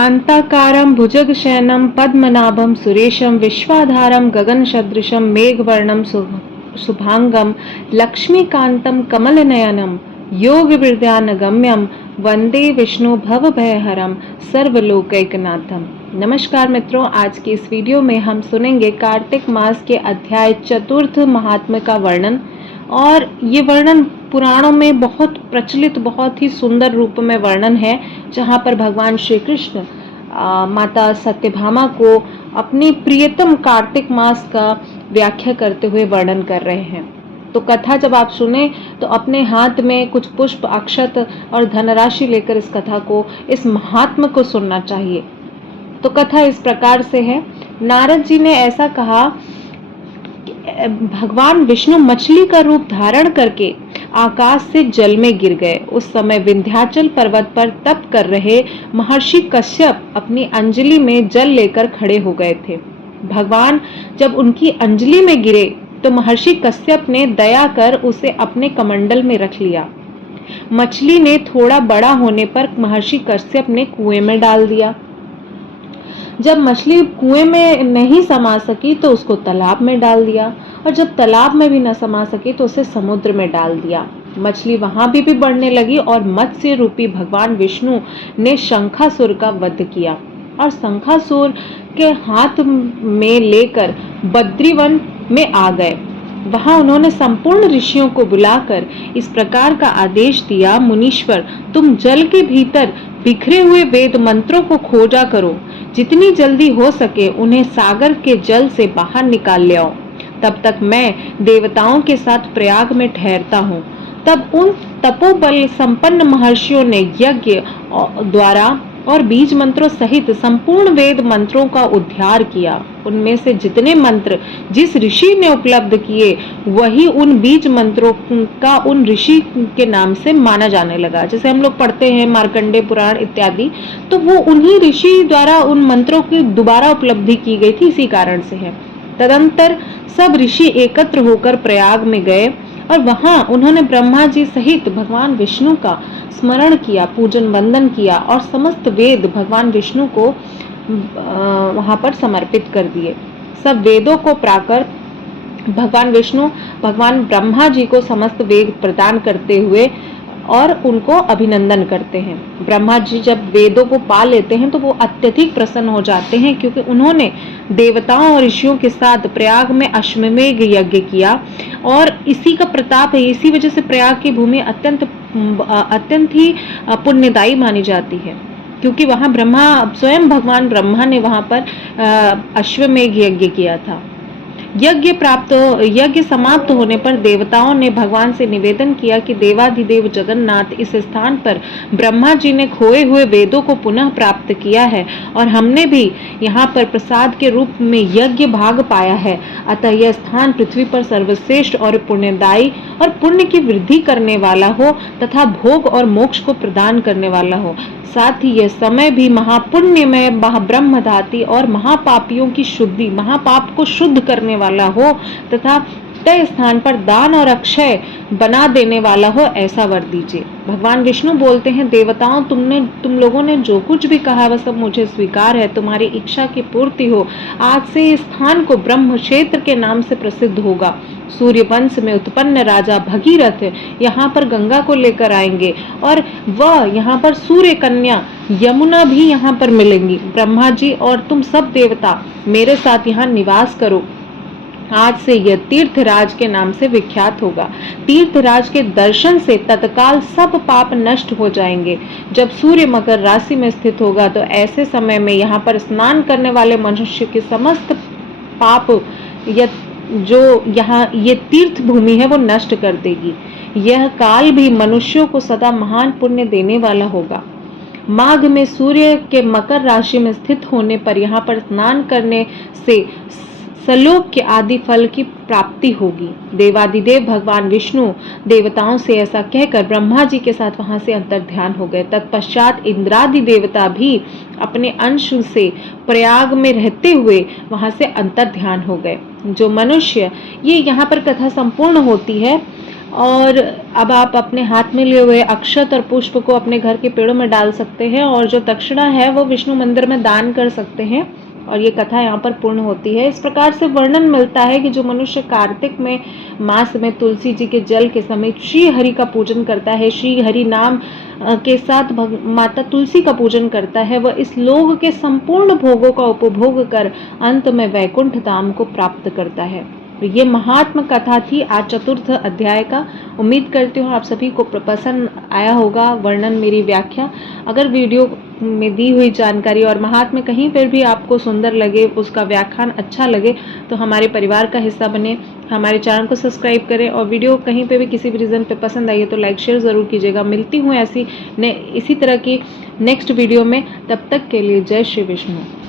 शांताकारं भुजगशयनं पद्मनाभं सुरेशं विश्वाधारं गगनसदृशं मेघवर्णं शुभांगं लक्ष्मीकान्तं कमलनयनं योगविद्यानगम्यं वंदे विष्णु भवभयहरं सर्वलोकैकनाथम। नमस्कार मित्रों, आज की इस वीडियो में हम सुनेंगे कार्तिक मास के अध्याय चतुर्थ महात्म्य का वर्णन। और ये वर्णन पुराणों में बहुत प्रचलित, बहुत ही सुंदर रूप में वर्णन है, जहाँ पर भगवान श्री कृष्ण माता सत्यभामा को अपनी प्रियतम कार्तिक मास का व्याख्या करते हुए वर्णन कर रहे हैं। तो कथा जब आप सुने तो अपने हाथ में कुछ पुष्प, अक्षत और धनराशि लेकर इस कथा को, इस महात्म्य को सुनना चाहिए। तो कथा इस प्रकार से है। नारद जी ने ऐसा कहा, भगवान विष्णु मछली का रूप धारण करके आकाश से जल में गिर गए। उस समय विंध्याचल पर्वत पर तप कर रहे महर्षि कश्यप अपनी अंजलि में जल लेकर खड़े हो गए थे। भगवान जब उनकी अंजलि में गिरे तो महर्षि कश्यप ने दया कर उसे अपने कमंडल में रख लिया। मछली ने थोड़ा बड़ा होने पर महर्षि कश्यप ने कुएं में डाल दिया। जब मछली कुएं में नहीं समा सकी तो उसको तालाब में डाल दिया, और जब तालाब में भी न समा सकी तो उसे समुद्र में डाल दिया। मछली वहां भी बढ़ने लगी और मत्स्य रूपी भगवान विष्णु ने शंखासुर का वध किया और शंखासुर के हाथ में लेकर बद्रीवन में आ गए। वहां उन्होंने संपूर्ण ऋषियों को बुलाकर इस प्रकार का आदेश दिया, मुनीश्वर, तुम जल के भीतर बिखरे हुए वेद मंत्रों को खोजा करो। जितनी जल्दी हो सके उन्हें सागर के जल से बाहर निकाल ले आओ। तब तक मैं देवताओं के साथ प्रयाग में ठहरता हूँ। तब उन तपोबल संपन्न महर्षियों ने यज्ञ द्वारा और बीज मंत्रों सहित संपूर्ण वेद मंत्रों का उद्धार किया। उनमें से जितने मंत्र जिस ऋषि ने उपलब्ध किए, वही उन बीज मंत्रों का उन ऋषि के नाम से माना जाने लगा। जैसे हम लोग पढ़ते हैं मार्कंडेय पुराण इत्यादि, तो वो उन्हीं ऋषि द्वारा उन मंत्रों की दोबारा उपलब्धि की गई थी, इसी कारण से है। तदंतर सब ऋषि एकत्र होकर प्रयाग में गए और वहां उन्होंने ब्रह्मा जी सहित भगवान विष्णु का स्मरण किया, पूजन वंदन किया और समस्त वेद भगवान विष्णु को वहां पर समर्पित कर दिए। सब वेदों को प्राकर भगवान विष्णु भगवान ब्रह्मा जी को समस्त वेद प्रदान करते हुए और उनको अभिनंदन करते हैं। ब्रह्मा जी जब वेदों को पा लेते हैं तो वो अत्यधिक प्रसन्न हो जाते हैं, क्योंकि उन्होंने देवताओं और ऋषियों के साथ प्रयाग में अश्वमेध यज्ञ किया और इसी का प्रताप है। इसी वजह से प्रयाग की भूमि अत्यंत ही पुण्यदायी मानी जाती है, क्योंकि वहां स्वयं भगवान ब्रह्मा ने वहां पर अश्वमेध यज्ञ किया था। यज्ञ समाप्त होने पर देवताओं ने भगवान से निवेदन किया कि देवाधिदेव जगन्नाथ, इस स्थान पर ब्रह्मा जी ने खोए हुए वेदों को पुनः प्राप्त किया है और हमने भी यहाँ पर प्रसाद के रूप में यज्ञ भाग पाया है। अतः यह स्थान पृथ्वी पर सर्वश्रेष्ठ और पुण्यदायी और पुण्य की वृद्धि करने वाला हो तथा भोग और मोक्ष को प्रदान करने वाला हो। साथ ही यह समय भी महापुण्य में महाब्रह्मधाती और महापापियों की शुद्धि, महापाप को शुद्ध करने वाला हो तथा तय स्थान पर दान और अक्षय बना देने वाला हो, ऐसा वर दीजिए। भगवान विष्णु बोलते हैं, देवताओं, तुम लोगों ने जो कुछ भी कहा वह सब मुझे स्वीकार है। तुम्हारी इच्छा की पूर्ति हो। आज से इस स्थान को ब्रह्म क्षेत्र के नाम से प्रसिद्ध होगा। सूर्य वंश में उत्पन्न राजा भगीरथ यहाँ पर गंगा को लेकर आएंगे और वह यहाँ पर सूर्य कन्या यमुना भी यहाँ पर मिलेंगी। ब्रह्मा जी और तुम सब देवता मेरे साथ यहाँ निवास करो। आज से यह तीर्थराज के नाम से विख्यात होगा। तीर्थराज के दर्शन से तत्काल सब पाप नष्ट हो जाएंगे। जब सूर्य मकर राशि में स्थित होगा तो ऐसे समय में यहाँ पर स्नान करने वाले मनुष्य के समस्त पाप जो यहाँ ये तीर्थ भूमि है वो नष्ट कर देगी। यह काल भी मनुष्यों को सदा महान पुण्य देने वाला होगा। माघ में सूर्य के मकर राशि में स्थित होने पर यहाँ पर स्नान करने से सलोक के आदि फल की प्राप्ति होगी। देवादिदेव भगवान विष्णु देवताओं से ऐसा कहकर ब्रह्मा जी के साथ वहां से अंतर ध्यान हो गए। तत्पश्चात इंद्रादि देवता भी अपने अंश से प्रयाग में रहते हुए वहां से अंतर ध्यान हो गए। जो मनुष्य, ये यहाँ पर कथा संपूर्ण होती है। और अब आप अपने हाथ में लिए हुए अक्षत और पुष्प को अपने घर के पेड़ों में डाल सकते हैं और जो दक्षिणा है वो विष्णु मंदिर में दान कर सकते हैं और ये कथा यहाँ पर पूर्ण होती है। इस प्रकार से वर्णन मिलता है कि जो मनुष्य कार्तिक में मास में तुलसी जी के जल के समेत श्री हरि का पूजन करता है, श्री हरि नाम के साथ माता तुलसी का पूजन करता है, वह इस लोक के संपूर्ण भोगों का उपभोग कर अंत में वैकुंठ धाम को प्राप्त करता है। ये महात्म कथा थी आज चतुर्थ अध्याय का। उम्मीद करती हूँ आप सभी को पसंद आया होगा वर्णन, मेरी व्याख्या। अगर वीडियो में दी हुई जानकारी और महात्म्य कहीं पर भी आपको सुंदर लगे, उसका व्याख्यान अच्छा लगे, तो हमारे परिवार का हिस्सा बने, हमारे चैनल को सब्सक्राइब करें और वीडियो कहीं पे भी किसी भी रीज़न पे पसंद आई है तो लाइक शेयर ज़रूर कीजिएगा। मिलती हूँ इसी तरह की नेक्स्ट वीडियो में। तब तक के लिए जय श्री विष्णु।